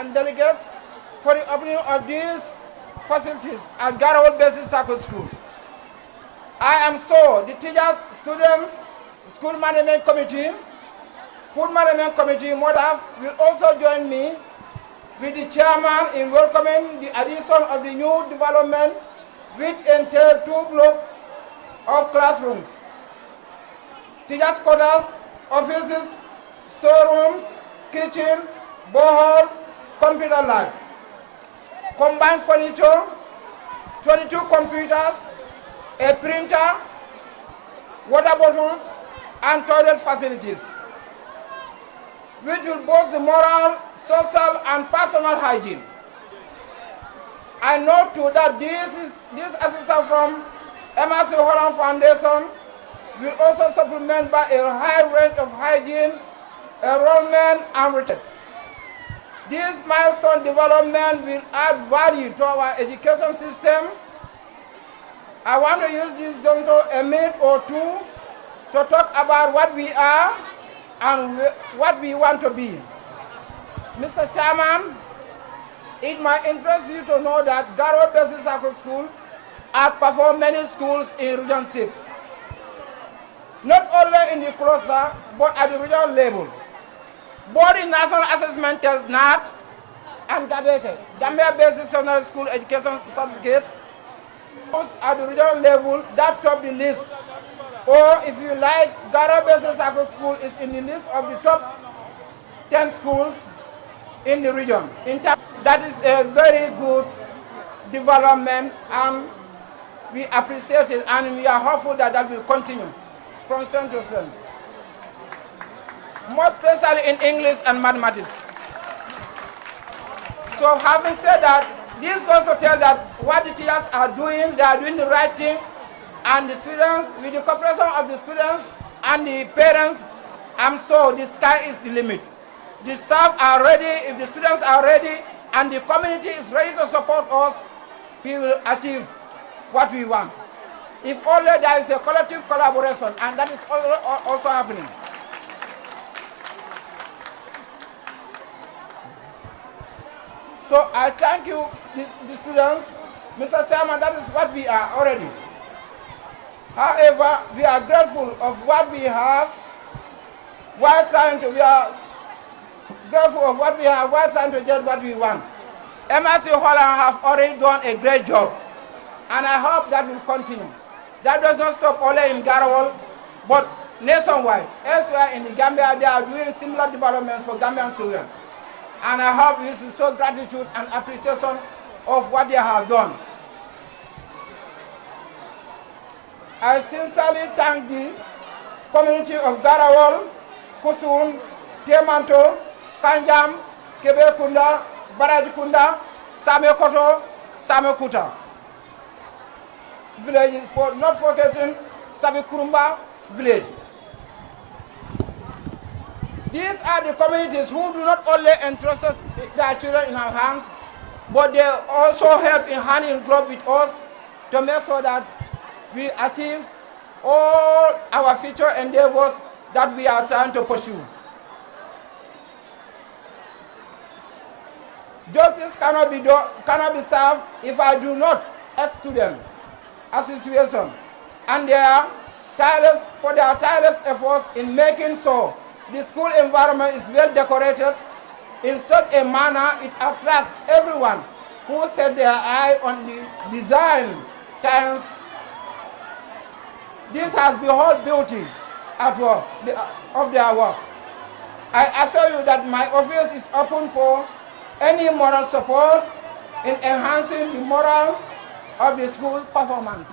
and delegates for the opening of these facilities at GARAWOL Basic Circle School. I am so the teachers, students, school management committee, food management committee, staff will also join me with the chairman in welcoming the addition of the new development, which entails 2 blocks of classrooms, teachers' quarters, offices, storerooms, kitchen, borehole, computer lab, combined furniture, 22 computers, a printer, water bottles, and toilet facilities, which will boost the moral, social, and personal hygiene. I note too that this assistance from MRC Holland Foundation will also supplement by a high range of hygiene, enrollment, and retention. This milestone development will add value to our education system. I want to use this juncture a minute or two to talk about what we are and what we want to be. Mr. Chairman, it might interest you to know that GARAWOL Basic Circle School outperforms many schools in Region 6. Not only in the cluster, but at the regional level. Both the National Assessment Test (NAT) and Gambia Basic Secondary School Education Certificate at the regional level that top the list. Or if you like, GARAWOL Basic Circle School is in the list of the top 10 schools in the region. That is a very good development, and we appreciate it, and we are hopeful that that will continue from strength to strength, more especially in English and mathematics. So having said that, this goes to tell that what the teachers are doing, they are doing the right thing, and the students, with the cooperation of the students and the parents, I'm sure the sky is the limit. The staff are ready, if the students are ready, and the community is ready to support us, we will achieve what we want. If only there is a collective collaboration, and that is also happening. So I thank you, the students. Mr. Chairman, that is what we are already. However, we are grateful of what we have while trying to get what we want. MRC Holland have already done a great job, and I hope that will continue. That does not stop only in GARAWOL, but nationwide. Elsewhere in the Gambia, they are doing similar developments for Gambian children. And I hope you should show gratitude and appreciation of what they have done. I sincerely thank the community of GARAWOL, Kusun, Tiemanto, Kanjam, Kebekunda, Barajikunda, Samekoto, Samekuta villages, for not forgetting Sabikurumba village. These are the communities who do not only entrust their children in our hands, but they also help in hand in glove with us to make sure that we achieve all our future endeavors that we are trying to pursue. Justice cannot be served if I do not add to them association and their tireless efforts in making sure the school environment is well decorated in such a manner it attracts everyone who set their eye on the design times. This has behold beauty at work, of their work. I assure you that my office is open for any moral support in enhancing the moral of the school performance.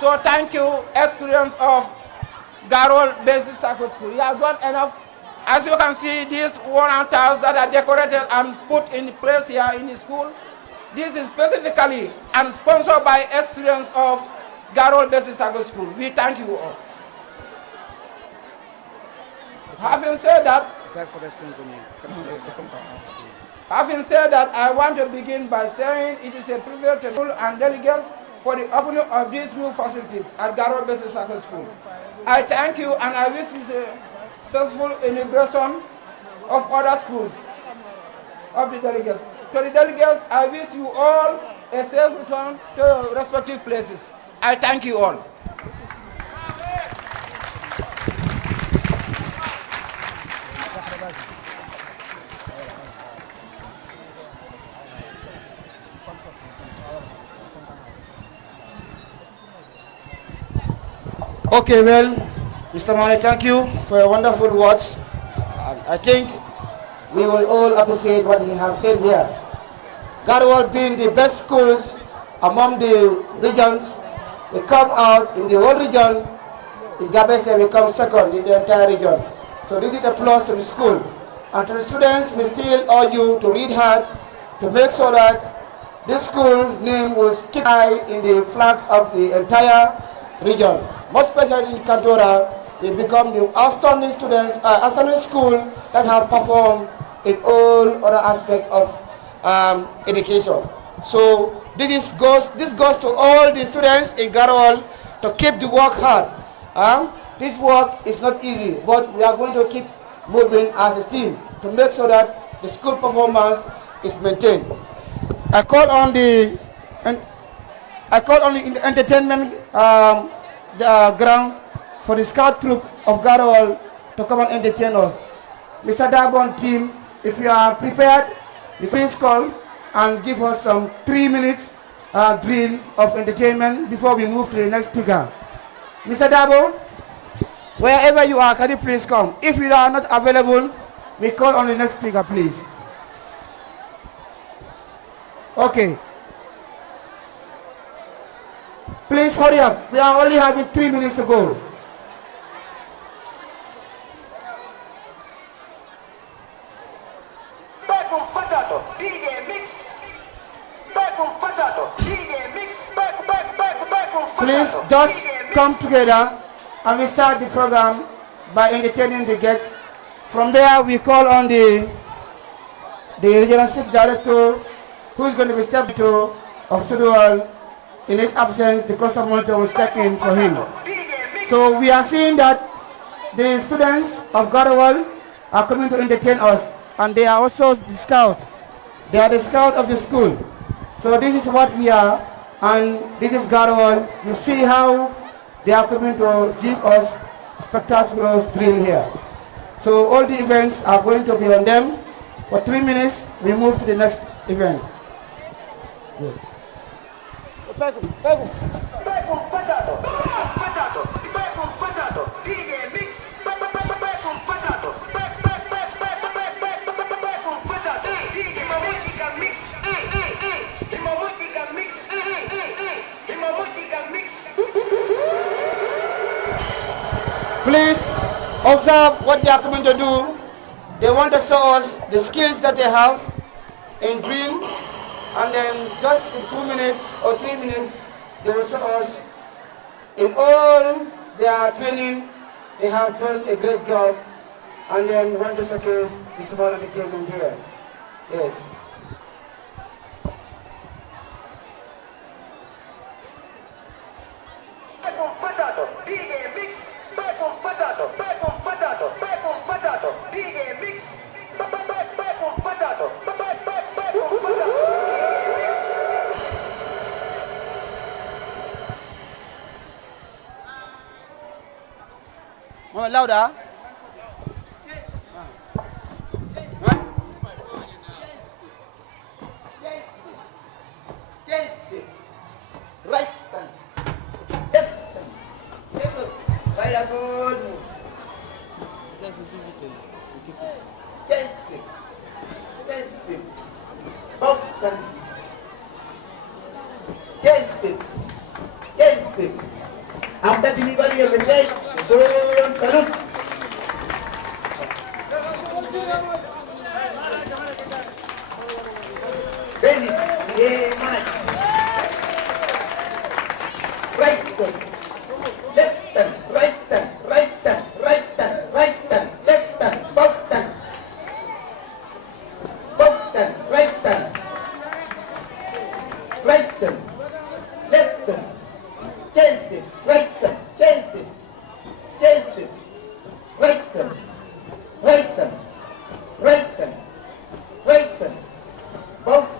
So thank you, ex-students of GARAWOL Basic Circle School. You have done enough. As you can see, these worn-out tiles that are decorated and put in place here in the school, this is specifically and sponsored by ex-students of GARAWOL Basic Circle School. We thank you all. Having said that, I want to begin by saying it is a privilege to school and delegate for the opening of these new facilities at GARAWOL Basic Circle School. I thank you, and I wish you a successful inauguration of other schools. of the delegates. To the delegates, I wish you all a safe return to your respective places. I thank you all. Okay, well, Mr. Mane, thank you for your wonderful words. I think we will all appreciate what you have said here. GARAWOL being the best schools among the regions, we come out in the whole region. In Gabese, we come second in the entire region. So this is a plus to the school. And to the students, we still urge you to read hard, to make sure that this school name will keep high in the flags of the entire region. Most especially in Kantora, we become the outstanding students, outstanding school that have performed in all other aspects of education. So this goes to all the students in GARAWOL to keep the work hard. This work is not easy, but we are going to keep moving as a team to make sure that the school performance is maintained. I call on the entertainment ground for the scout troop of GARAWOL to come and entertain us. Mr. Dabon team, if you are prepared, please call and give us some 3 minutes drill of entertainment before we move to the next speaker. Mr. Dabo, wherever you are, can you please come? If you are not available, we call on the next speaker, please. Okay. Please hurry up. We are only having 3 minutes to go. Please just come together and we start the program by entertaining the guests. From there, we call on the regional chief director, who is going to be stepped to of Sudual. In his absence, the cluster monitor will step in for him. So we are seeing that the students of GARAWOL are coming to entertain us, and they are also the scout. They are the scout of the school. So this is what we are, and this is GARAWOL. You see how they are coming to give us spectacular drill here. So all the events are going to be on them. For 3 minutes, we move to the next event. Good. Please observe what they are coming to do. They want to show us the skills that they have in drill, and then just in 2 minutes or 3 minutes, they will show us in all their training. They have done a great job, and then want to showcase the small entertainment here. Yes. More louder. Right. After delivery of message, salute. Very much. Right turn, left turn, right turn, right turn, right turn, right turn, left turn, both turn, right turn, left turn, chest it, right turn, chest it, right turn, right turn, right turn, right turn.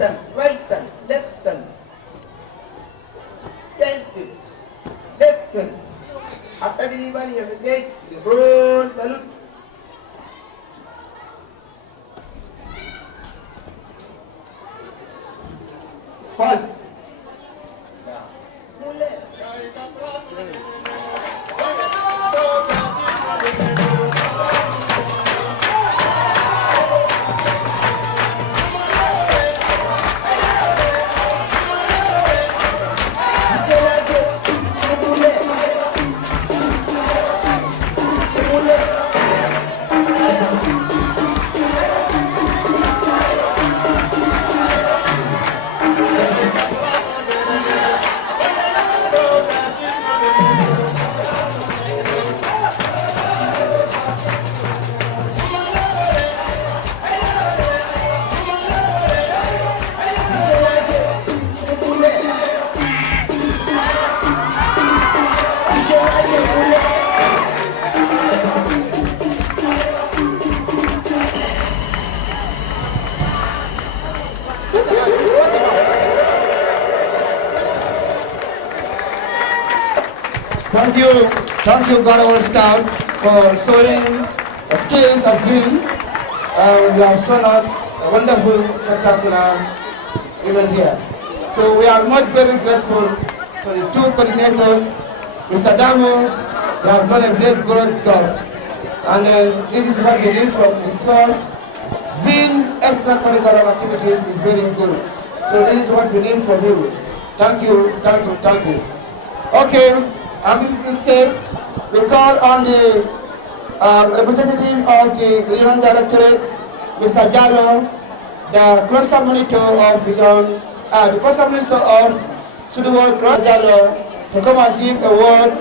turn, right turn, left turn. Test it. Left turn. After delivery, you have to say, roll, salute. Halt. Thank you, GARAWOL Scout, for showing the skills of drill. You have shown us a wonderful, spectacular event here. So we are very grateful to the two coordinators. Mr. Damo, you have done a great job. And this is what we need from the school. Being extracurricular activities is very good. So this is what we need from you. Thank you, thank you, thank you. Okay. Having been said, we call on the representative of the Regional Directorate, Mr. Jallo, the cluster monitor of region, the cluster minister of Suduwal, Jallo, to come and give a word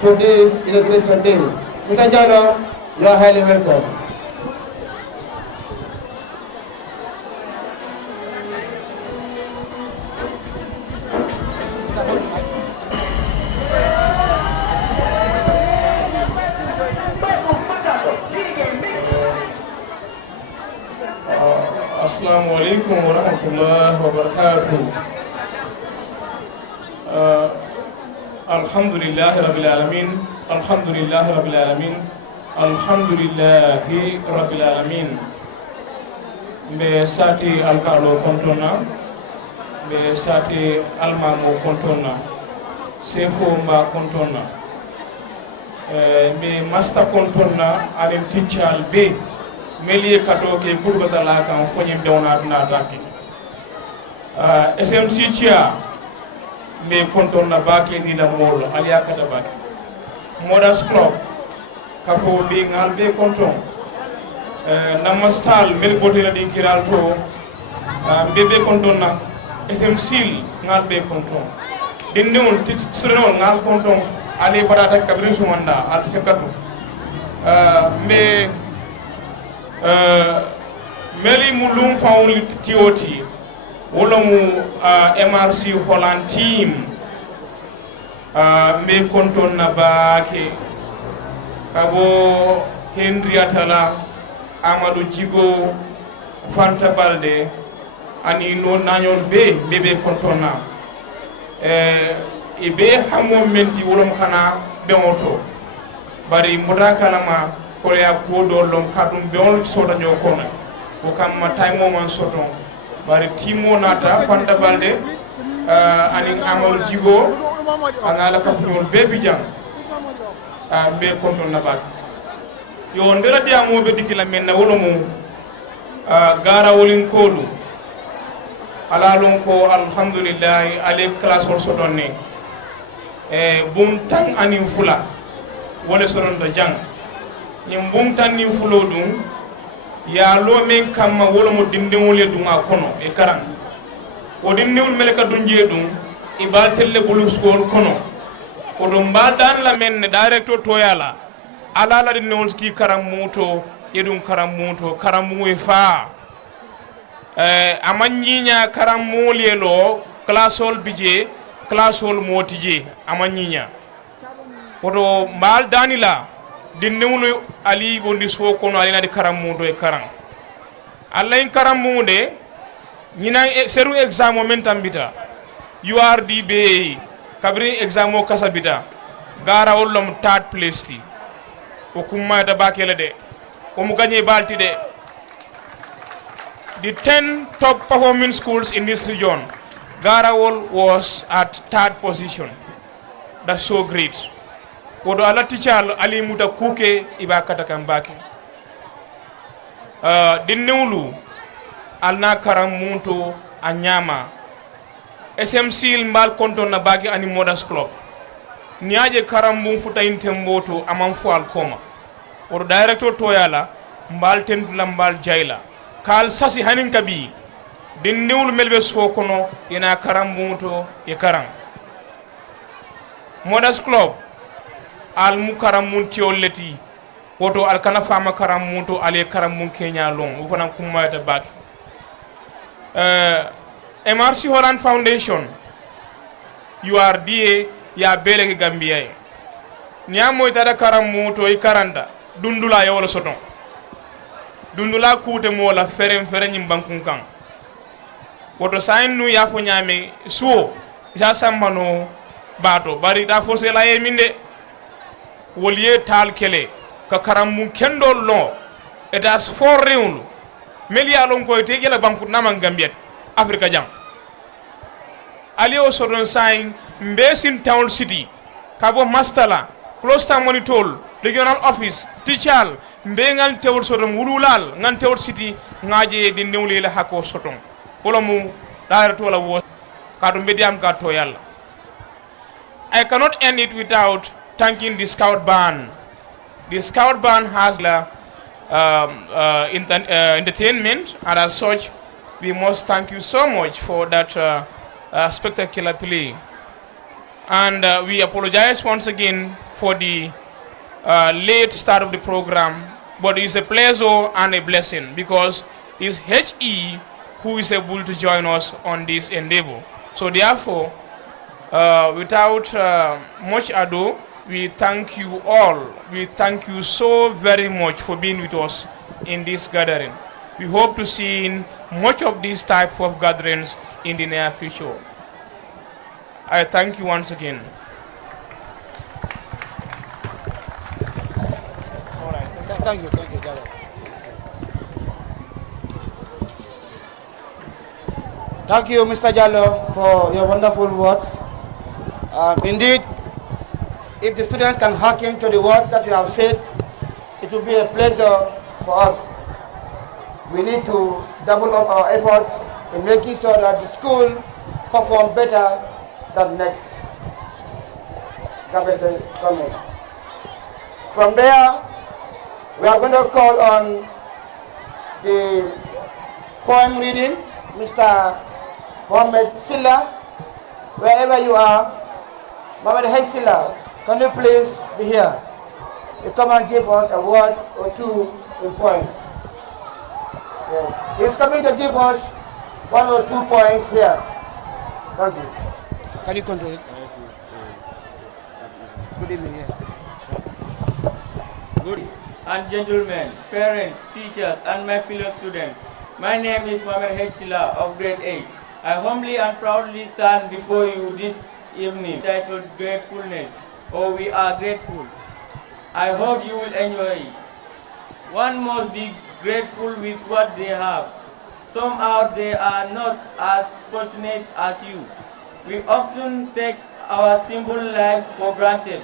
to this inauguration day. Mr. Jallo, you are highly welcome. Assalamu alaikum wa rahmatullahi wa barakatuh. Alhamdulillahi rabbil alamin. Alhamdulillahi rabbil alamin. Alhamdulillahi rabbil alamin. Be sati alkalo kontona, be sati almamo kontona, sefo mba kontona, be masta kontona alim tichal be. Meli kato ke kurbata la kan fonyim dewna na taki SMC chia me konton na bake ni la mol aliya kada bake modas club kafo bi ngal be konton namastal mel botela di kiralto bebe konton na SMC ngal be konton dindewon surno ngal konton ali barata kabri sumanda al tekatu me meli mulum faul tioti wala mu MRC Holland team me konton na baake kabo Henry Atala Amadou Jigo Fanta Balde ani no nanyon bebe konton na ibe hamo menti wala mu kana be oto bari mudakalama korea kodo lom kadum beol soda nyokona ko kam ma taymo man soton bari timo nata Fanta Balde ani Amadou Jigo angala ka fñol bebi jam be konton na bak yo ndera diamo be dikila men na wolo mu garawolin kolu alalon ko alhamdulillah ale class or sodonne bum tan ani fula wala soron do jang ñim bum tan ni fulo dum ya lo men kamma wolo mo dindewole dum akono e karan o dindewul meleka dunje dum ibal telle bulu skol kono o dum baldan la men director to yala ala la dindewul ki karam muto yedum karam muto karam mu e fa amanyinya karam molelo classol bije classol motije amanyinya oto mbal danila dinnewnu ali bondi so kono ali nadi karam mudo e karam alla en karam mude ñina seru exam o men tambita URDB kabri exam o kasabita garawol lom third place ti o kummayta bakele de o mu gagné balti de. The 10 top performing schools in this region, GARAWOL was at third position. That's so great. Podo ala teacher ali muta kuke iba katakambaki. Dinneulu alna karamuntu anyama. SMC mbal konton na bagi ani Mothers Club. Niaje karambu futa intemboto amanfu alkoma. Podo director toyala mbal tentula mbal jaila. Kal sasi hanin kabi din niwul melbe so kono ina karambuto e karang Mothers Club al mu karamun tioleti woto al kana fama karamuto ale karamun Kenya long ko nan kumata bak MRC Holland Foundation URDA ya belege Gambia nyamo itada karamuto e karanda dundula ya wala soton dundula kute mo la fere nyim bankun kan woto sain nu ya fo nyame suo ja sambano bato bari ta fo se la yeminde woliye tal kele ka karam mun kendo lo etas for rewlu melia lon ko te gela bankun naman Gambia Africa jang ali o sodon sain mbesin town city kabo mastala close to monitol regional office tichal mbengal tewol sotom wululal ngan tewol city ngaje di newle la hako sotom wala mu daara to la wo kadu mediam ka to yalla. I cannot end it without thanking the scout band. The scout band has the entertainment, and as such we must thank you so much for that spectacular play, and we apologize once again for the late start of the program, but it's a pleasure and a blessing because it's HE who is able to join us on this endeavor. So therefore, without much ado, we thank you all. We thank you so very much for being with us in this gathering. We hope to see much of these type of gatherings in the near future. I thank you once again. Thank you, Jalo. Thank you, Mr. Jallo, for your wonderful words. Indeed, if the students can hearken to the words that you have said, it will be a pleasure for us. We need to double up our efforts in making sure that the school perform better than next Gabese coming. From there, we are going to call on the poem reading, Mr. Mohammed Silla. Wherever you are, Mohammed Hay Silla, can you please be here? You come and give us a word or two in poem. Yes. He's coming to give us 1 or 2 points here. Thank you. Can you control it? Good evening. Yeah. Good and gentlemen, parents, teachers, and my fellow students. My name is Mohammed Hechila of grade 8. I humbly and proudly stand before you this evening titled Gratefulness, or We Are Grateful. I hope you will enjoy it. One must be grateful with what they have. Some out there are not as fortunate as you. We often take our simple life for granted,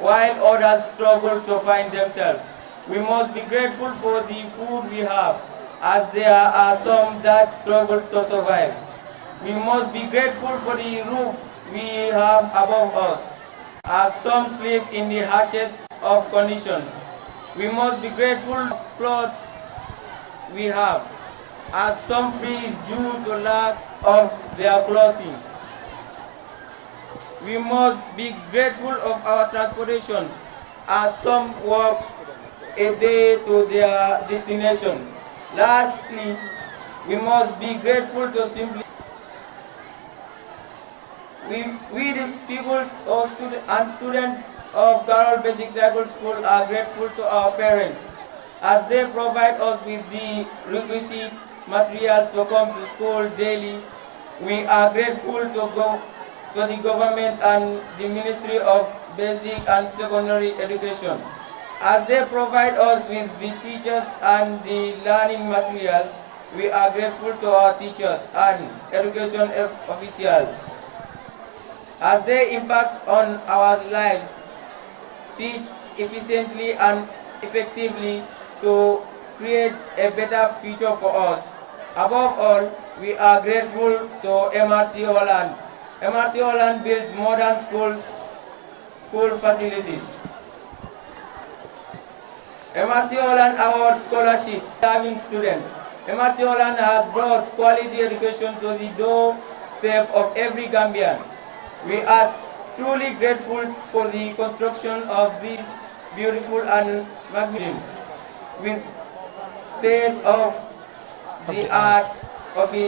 while others struggle to find themselves. We must be grateful for the food we have, as there are some that struggle to survive. We must be grateful for the roof we have above us, as some sleep in the harshest of conditions. We must be grateful for clothes we have, as some freeze due to lack of their clothing. We must be grateful of our transportations, as some walk a day to their destination. Lastly, we must be grateful to simply we the people and students of GARAWOL Basic Cycle School are grateful to our parents, as they provide us with the requisite materials to come to school daily. We are grateful to the government and the Ministry of Basic and Secondary Education, as they provide us with the teachers and the learning materials. We are grateful to our teachers and education officials, as they impact on our lives, teach efficiently and effectively to create a better future for us. Above all, we are grateful to MRC Holland. MRC Holland builds modern school facilities. MRC Holland awards scholarships serving students. MRC Holland has brought quality education to the doorstep of every Gambian. We are truly grateful for the construction of these beautiful and magnificent with state-of-the-art office.